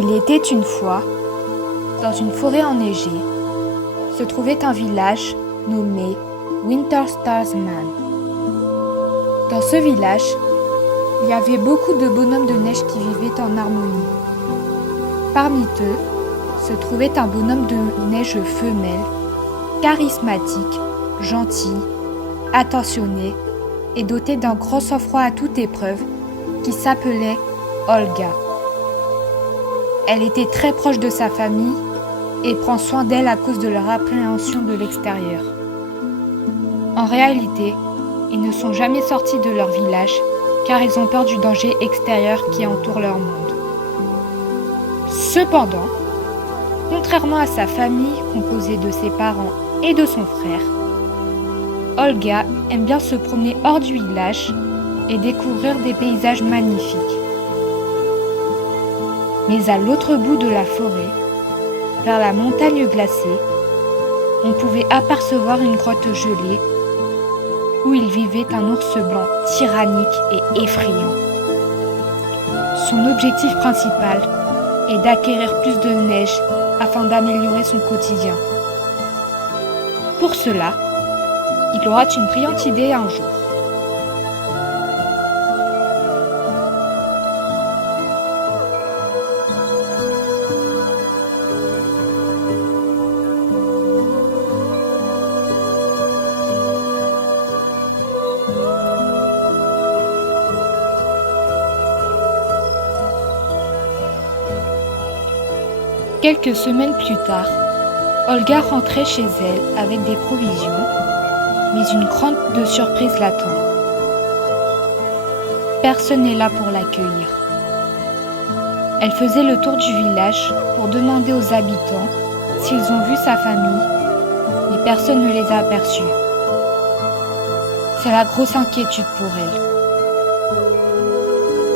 Il était une fois, dans une forêt enneigée, se trouvait un village nommé Winterstarsman. Dans ce village, il y avait beaucoup de bonhommes de neige qui vivaient en harmonie. Parmi eux, se trouvait un bonhomme de neige femelle, charismatique, gentil, attentionné et doté d'un grand sang-froid à toute épreuve, qui s'appelait Olga. Elle était très proche de sa famille et prend soin d'elle à cause de leur appréhension de l'extérieur. En réalité, ils ne sont jamais sortis de leur village car ils ont peur du danger extérieur qui entoure leur monde. Cependant, contrairement à sa famille composée de ses parents et de son frère, Olga aime bien se promener hors du village et découvrir des paysages magnifiques. Mais à l'autre bout de la forêt, vers la montagne glacée, on pouvait apercevoir une grotte gelée où il vivait un ours blanc tyrannique et effrayant. Son objectif principal est d'acquérir plus de neige afin d'améliorer son quotidien. Pour cela, il aura une brillante idée un jour. Quelques semaines plus tard, Olga rentrait chez elle avec des provisions, mais une grande surprise l'attend. Personne n'est là pour l'accueillir. Elle faisait le tour du village pour demander aux habitants s'ils ont vu sa famille, mais personne ne les a aperçus. C'est la grosse inquiétude pour elle.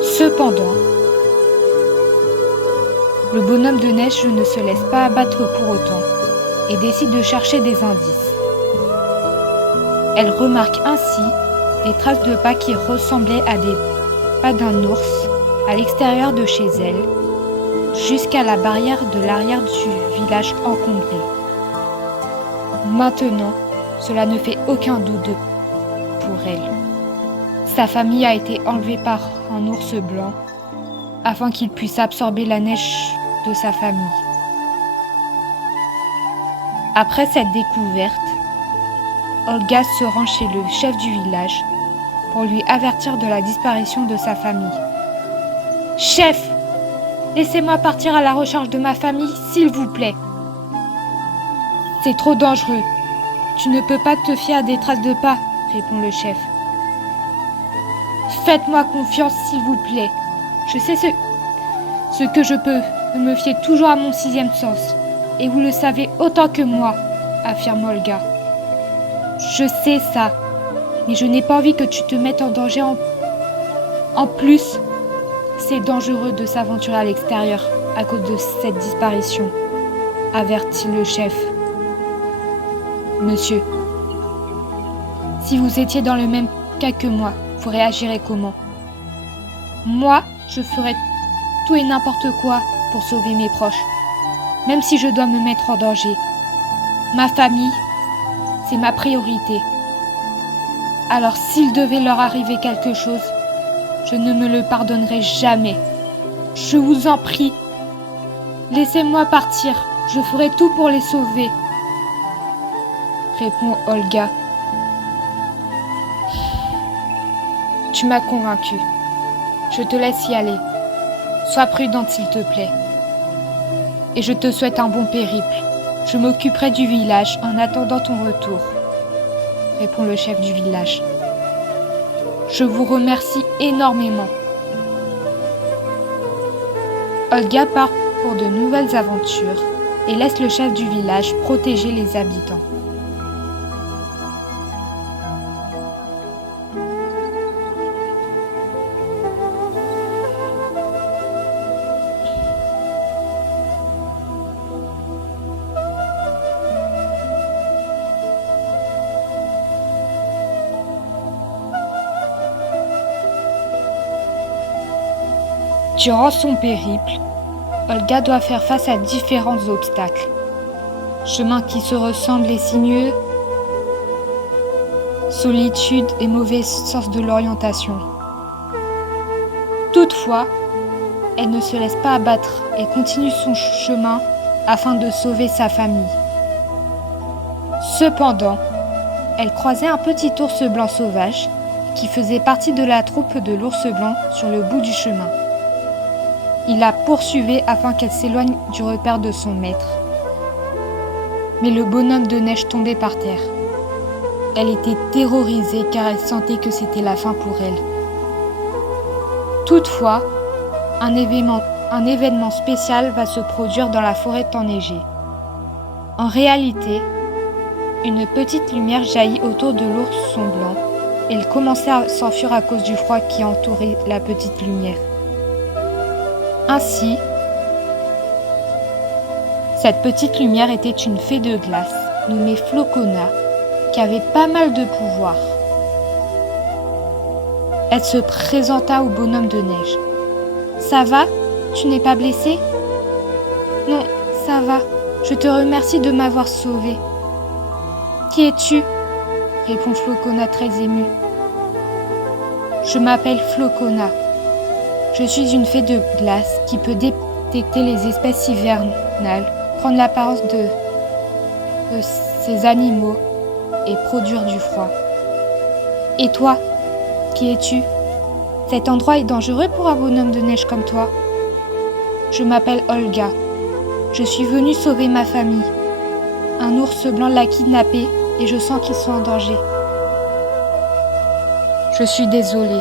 Cependant, le bonhomme de neige ne se laisse pas abattre pour autant et décide de chercher des indices. Elle remarque ainsi des traces de pas qui ressemblaient à des pas d'un ours à l'extérieur de chez elle, jusqu'à la barrière de l'arrière du village encombré. Maintenant, cela ne fait aucun doute pour elle. Sa famille a été enlevée par un ours blanc afin qu'il puisse absorber la neige de sa famille. Après cette découverte, Olga se rend chez le chef du village pour lui avertir de la disparition de sa famille. « Chef, laissez-moi partir à la recherche de ma famille, s'il vous plaît. »« C'est trop dangereux. Tu ne peux pas te fier à des traces de pas, » répond le chef. « Faites-moi confiance, s'il vous plaît. Je sais ce que je peux. Je me fier toujours à mon sixième sens. Et vous le savez autant que moi, » affirme Olga. « Je sais ça, mais je n'ai pas envie que tu te mettes en danger en plus. C'est dangereux de s'aventurer à l'extérieur à cause de cette disparition, » avertit le chef. « Monsieur, si vous étiez dans le même cas que moi, vous réagirez comment ? Moi, je ferais tout et n'importe quoi pour sauver mes proches, même si je dois me mettre en danger. Ma famille, c'est ma priorité. Alors s'il devait leur arriver quelque chose, je ne me le pardonnerai jamais. Je vous en prie, laissez-moi partir, je ferai tout pour les sauver, » répond Olga. « Tu m'as convaincue. Je te laisse y aller. Sois prudente s'il te plaît. Et je te souhaite un bon périple. Je m'occuperai du village en attendant ton retour, » répond le chef du village. « Je vous remercie énormément. » Olga part pour de nouvelles aventures et laisse le chef du village protéger les habitants. Durant son périple, Olga doit faire face à différents obstacles. Chemins qui se ressemblent et sinueux, solitude et mauvais sens de l'orientation. Toutefois, elle ne se laisse pas abattre et continue son chemin afin de sauver sa famille. Cependant, elle croisait un petit ours blanc sauvage qui faisait partie de la troupe de l'ours blanc sur le bout du chemin. Il la poursuivait afin qu'elle s'éloigne du repère de son maître. Mais le bonhomme de neige tombait par terre. Elle était terrorisée car elle sentait que c'était la fin pour elle. Toutefois, un événement spécial va se produire dans la forêt enneigée. En réalité, une petite lumière jaillit autour de l'ourson blanc et il commençait à s'enfuir à cause du froid qui entourait la petite lumière. Ainsi, cette petite lumière était une fée de glace nommée Flocona qui avait pas mal de pouvoir. Elle se présenta au bonhomme de neige. « Ça va? Tu n'es pas blessé ?»« Non, ça va. Je te remercie de m'avoir sauvé. »« Qui es-tu » répond Flocona très émue. « Je m'appelle Flocona. Je suis une fée de glace qui peut détecter les espèces hivernales, prendre l'apparence de ces animaux et produire du froid. Et toi, qui es-tu? Cet endroit est dangereux pour un bonhomme de neige comme toi. Je m'appelle Olga. Je suis venue sauver ma famille. Un ours blanc l'a kidnappé et je sens qu'ils sont en danger. Je suis désolée,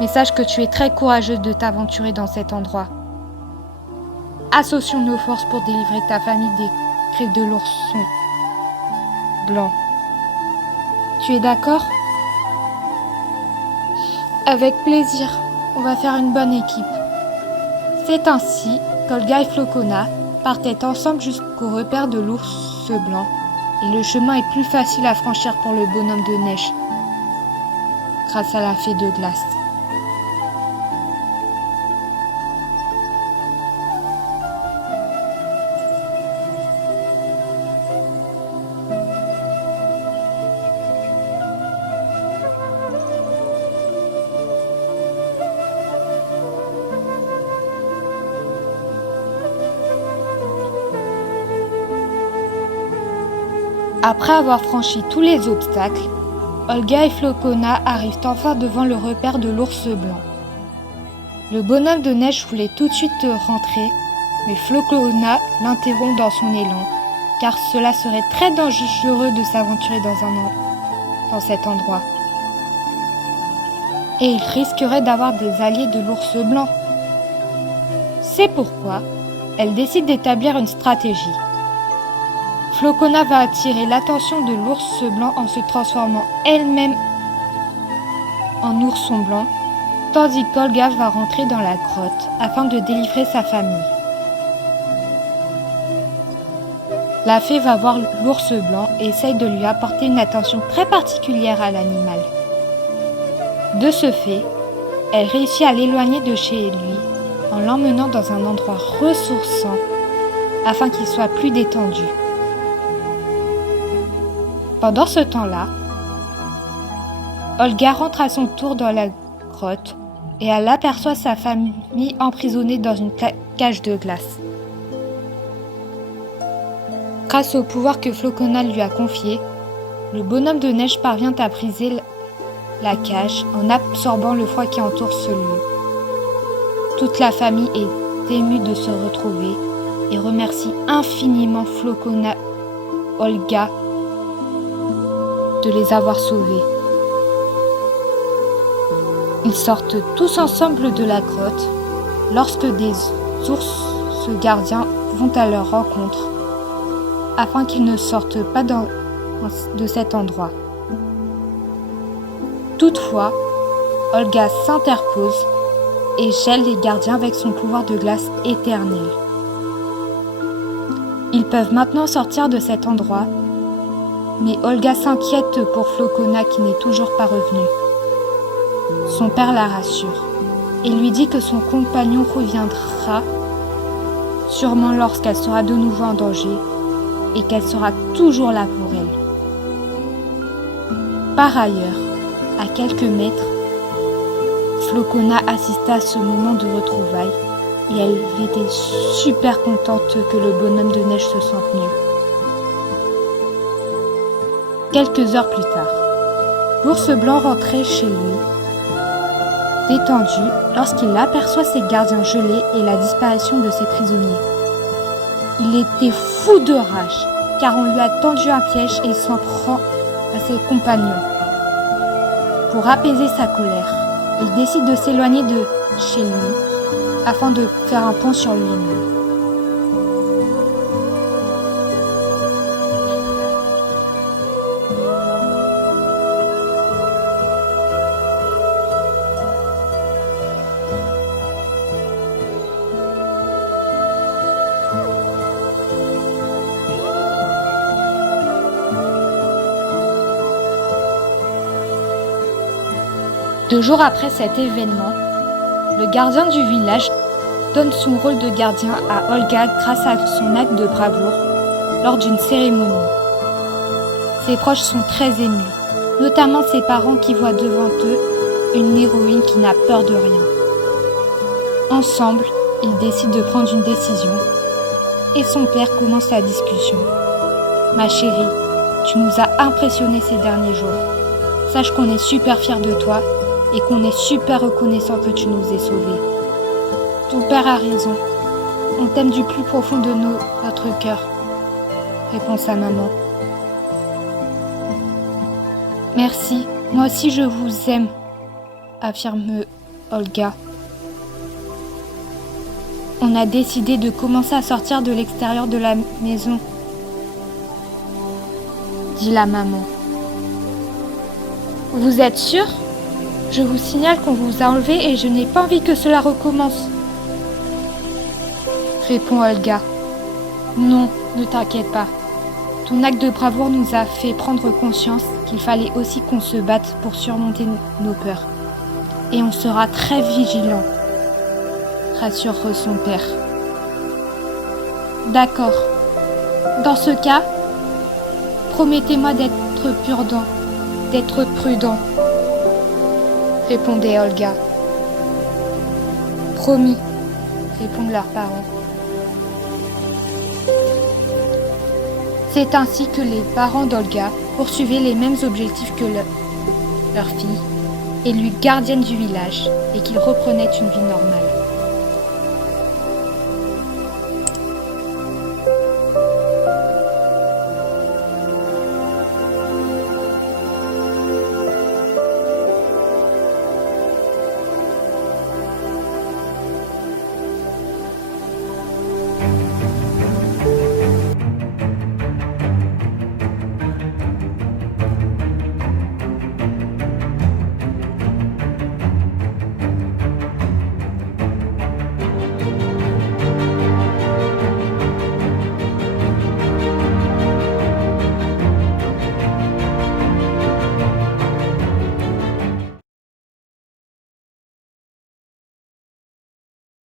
mais sache que tu es très courageuse de t'aventurer dans cet endroit. Associons nos forces pour délivrer ta famille des griffes de l'ourson blanc. Tu es d'accord? Avec plaisir, on va faire une bonne équipe. C'est ainsi qu'Olga et Flocona partaient ensemble jusqu'au repère de l'ours blanc et le chemin est plus facile à franchir pour le bonhomme de neige grâce à la fée de glace. Après avoir franchi tous les obstacles, Olga et Flocona arrivent enfin devant le repère de l'ours blanc. Le bonhomme de neige voulait tout de suite rentrer, mais Flocona l'interrompt dans son élan, car cela serait très dangereux de s'aventurer dans cet endroit. Et il risquerait d'avoir des alliés de l'ours blanc. C'est pourquoi elle décide d'établir une stratégie. Flocona va attirer l'attention de l'ours blanc en se transformant elle-même en ourson blanc, tandis qu'Olga va rentrer dans la grotte afin de délivrer sa famille. La fée va voir l'ours blanc et essaye de lui apporter une attention très particulière à l'animal. De ce fait, elle réussit à l'éloigner de chez lui en l'emmenant dans un endroit ressourçant afin qu'il soit plus détendu. Pendant ce temps-là, Olga rentre à son tour dans la grotte et elle aperçoit sa famille emprisonnée dans une cage de glace. Grâce au pouvoir que Flocona lui a confié, le bonhomme de neige parvient à briser la cage en absorbant le froid qui entoure ce lieu. Toute la famille est émue de se retrouver et remercie infiniment Flocona, Olga, de les avoir sauvés. Ils sortent tous ensemble de la grotte lorsque des ours gardiens vont à leur rencontre afin qu'ils ne sortent pas de cet endroit. Toutefois, Olga s'interpose et gèle les gardiens avec son pouvoir de glace éternel. Ils peuvent maintenant sortir de cet endroit, mais Olga s'inquiète pour Flocona qui n'est toujours pas revenu. Son père la rassure et lui dit que son compagnon reviendra sûrement lorsqu'elle sera de nouveau en danger et qu'elle sera toujours là pour elle. Par ailleurs, à quelques mètres, Flocona assista à ce moment de retrouvailles et elle était super contente que le bonhomme de neige se sente mieux. Quelques heures plus tard, l'ours blanc rentrait chez lui, détendu, lorsqu'il aperçoit ses gardiens gelés et la disparition de ses prisonniers. Il était fou de rage, car on lui a tendu un piège et il s'en prend à ses compagnons. Pour apaiser sa colère, il décide de s'éloigner de chez lui afin de faire un point sur lui-même. 2 jours après cet événement, le gardien du village donne son rôle de gardien à Olga grâce à son acte de bravoure lors d'une cérémonie. Ses proches sont très émus, notamment ses parents qui voient devant eux une héroïne qui n'a peur de rien. Ensemble, ils décident de prendre une décision et son père commence la discussion. « Ma chérie, tu nous as impressionnés ces derniers jours. Sache qu'on est super fiers de toi et qu'on est super reconnaissant que tu nous aies sauvés. Ton père a raison. On t'aime du plus profond de notre cœur, répond sa maman. Merci, moi aussi je vous aime, affirme Olga. On a décidé de commencer à sortir de l'extérieur de la maison, dit la maman. Vous êtes sûr ? Je vous signale qu'on vous a enlevé et je n'ai pas envie que cela recommence, répond Olga. Non, ne t'inquiète pas. Ton acte de bravoure nous a fait prendre conscience qu'il fallait aussi qu'on se batte pour surmonter nos peurs. Et on sera très vigilants, rassure son père. D'accord. Dans ce cas, promettez-moi d'être prudent, répondait Olga. Promis, répondent leurs parents. C'est ainsi que les parents d'Olga poursuivaient les mêmes objectifs que leur fille, élue gardienne du village, et qu'ils reprenaient une vie normale.